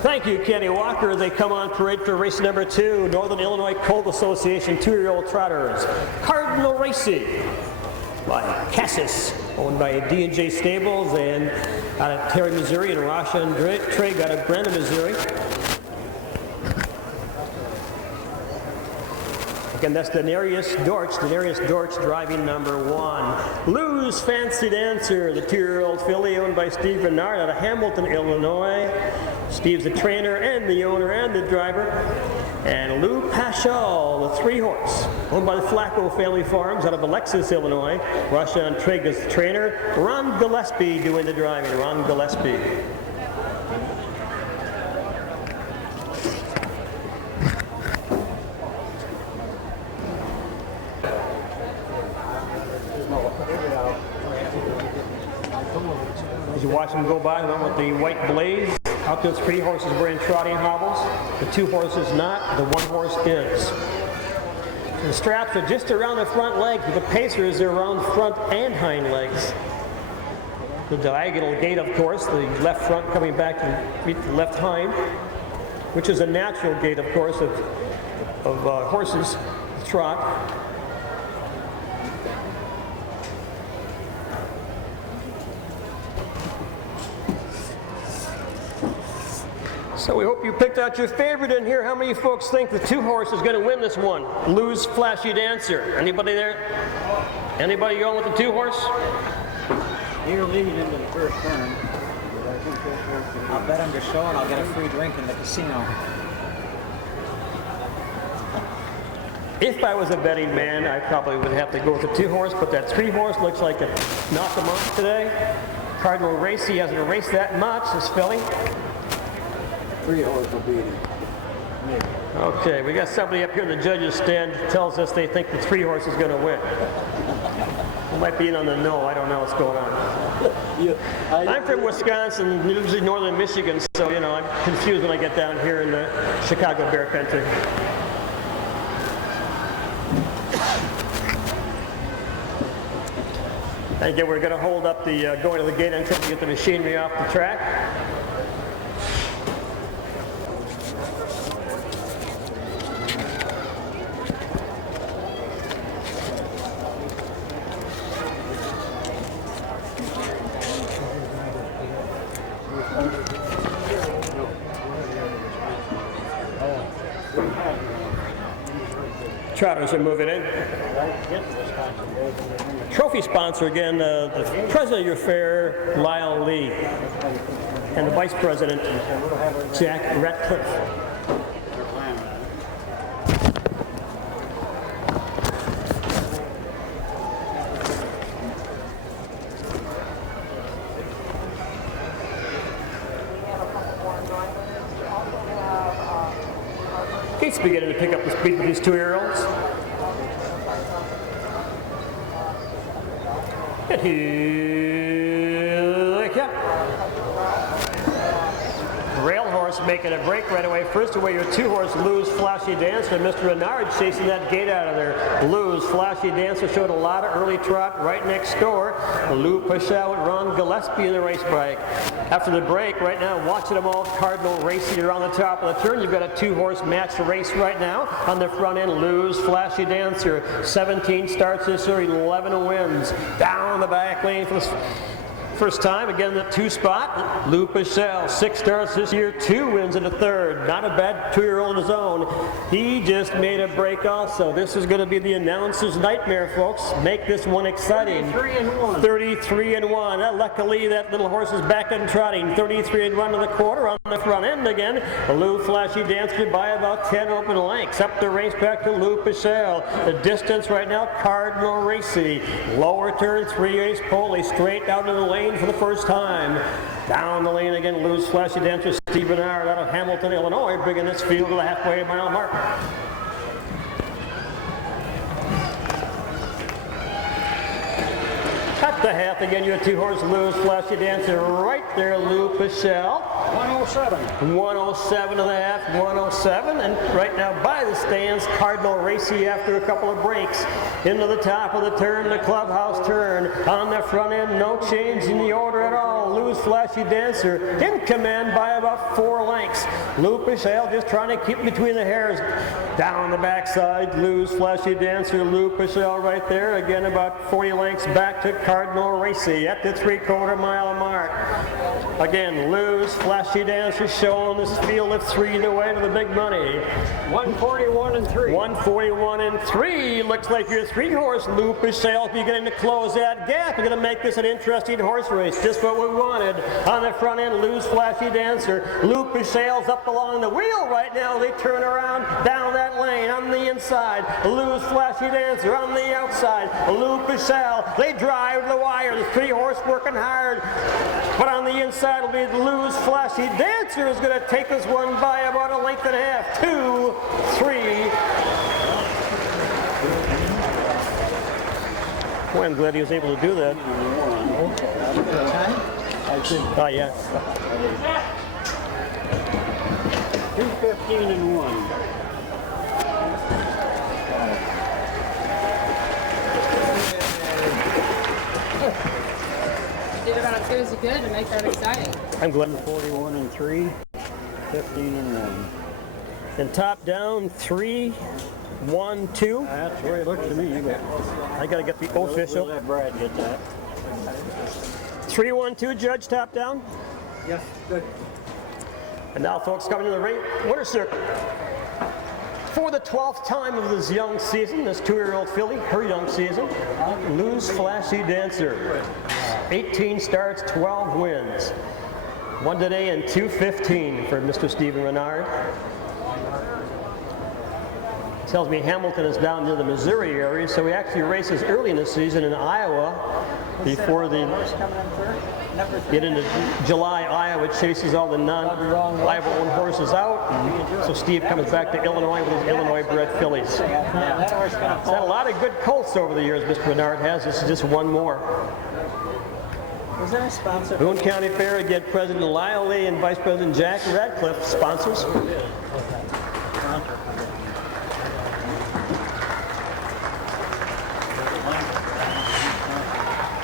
Thank you, Kenny Walker. They come on parade for race number 2, Northern Illinois Colt Association 2-year-old trotters. Cardinal Racing by Cassis, owned by D&J Stables, and out of Terry, Missouri, and Rasha Trigg out of Brandon, Missouri. Again, that's Denarius Dortch driving number 1. Lou's Fancy Dancer, the 2-year-old filly owned by Steve Bernard out of Hamilton, Illinois. Steve's the trainer and the owner and the driver. And Lou Paschal, the 3-horse, owned by the Flacco Family Farms out of Alexis, Illinois. Rasha Trigg is the trainer. Ron Gillespie doing the driving. Ron Gillespie. As you watch them go by, the one with the white blaze, out those 3 horses wearing trotting hobbles. The 2 horses not, the 1 horse is. The straps are just around the front legs, but the pacers are around front and hind legs. The diagonal gait, of course, the left front coming back to meet the left hind, which is a natural gait, of course, of horses trot. So we hope you picked out your favorite in here. How many folks think the 2-horse is going to win this one? Lou's Flashy Dancer. Anybody there? Anybody going with the 2-horse? You're leading into the first turn. I'll bet on your show and I'll get a free drink in the casino. If I was a betting man, I probably would have to go with the 2-horse, but that 3-horse looks like it knocked him off today. Cardinal Racy hasn't raced that much, this filly. 3-horse will beat him. Okay, we got somebody up here in the judges' stand that tells us they think the 3-horse is going to win. We might be in on the no, I don't know what's going on. I'm from Wisconsin, usually northern Michigan, so you know, I'm confused when I get down here in the Chicago Bear Country. Again, we're going to hold up the going to the gate until we get the machinery off the track. Trotters are moving in. Trophy sponsor again, the president of your fair, Lyle Lee, and the vice president, Jack Ratcliffe. Gates beginning to pick up the speed with these 2-year-olds. And here they come. Rail horse making a break right away. First away, your 2-horse, Lou's Flashy Dancer. Mr. Renard chasing that gate out of there. Lou's Flashy Dancer showed a lot of early trot right next door. Lou Paschal with Ron Gillespie in the race break. After the break, right now, watching them all, Cardinal Racing around the top of the turn. You've got a 2-horse matched race right now. On the front end, Lou's Flashy Dancer. 17 starts this year, 11 wins. Down the back lane for the first time, again, the 2 spot. Lou Paschal, 6 starts this year, 2 wins in the 3rd. Not a bad 2-year-old on his own. He just made a break also. This is going to be the announcer's nightmare, folks. Make this one exciting. 33-1. 33-1. Luckily, that little horse is back and trotting. 33-1 to the quarter on the front end again. Lou Flashy Dancer by about 10 open lengths. Up the race back to Lou Paschal. The distance right now, Cardinal Racy. Lower turn, 3/8 pole, straight out of the lane for the first time. Down the lane again, Lou's Flashy Dancer, Steve Bernard out of Hamilton, Illinois, bringing this field to the halfway mile mark. At the half again, you have 2-horse Lou's Flashy Dancer right there, Lou Paschal. 107. 107 and a half, 107, and right now by the stands, Cardinal Racy after a couple of breaks. Into the top of the turn, the clubhouse turn. On the front end, no change in the order at all. Lose Flashy Dancer in command by about 4 lengths. Lupus Ale just trying to keep between the hairs. Down the backside, Lose Flashy Dancer, Lupus Ale right there. Again, about 40 lengths back to Cardinal Racy at the 3/4 mile mark. Again, Lose Flashy Dancer showing this field of 3 the way to the big money. 141 and 3. 141 and 3. Looks like your 3-horse Lupus Ale beginning to close that gap. You're going to make this an interesting horse race. Just what we wanted. On the front end, Lose Flashy Dancer. Lupus Ale's up along the wheel right now. They turn around down that lane on the inside. Lose Flashy Dancer on the outside. Lupus Ale. They drive the wire. The 3-horse working hard. But on the inside will be Lose Flashy Dancer is going to take this one by about a length and a half. 2, 3. Boy, I'm glad he was able to do that. Oh, yeah. 215 and 1. Did about as good as you could to make that exciting. I'm glad. 41 and 3. 15 and 1. And top down, 3, 1, 2. That's the way it looks to me. But I got to get the official. we'll let Brad get that. 3, 1, 2, Judge, top down. Yes, good. And now, folks, coming to the winner's circle. For the 12th time of this young season, this 2-year-old filly, her young season, Lose Flashy Dancer. 18 starts, 12 wins. One today and 2:15 for Mr. Stephen Renard. Tells me Hamilton is down near the Missouri area, so he actually races early in the season in Iowa before the get into July. Iowa chases all the non-Iowa owned horses out. So Steve comes back to Illinois with his Illinois bred fillies. He's had a lot of good colts over the years, Mr. Renard has. This is just one more. Was there a sponsor? Boone County Fair, again, President Lyle Lee and Vice President Jack Radcliffe sponsors.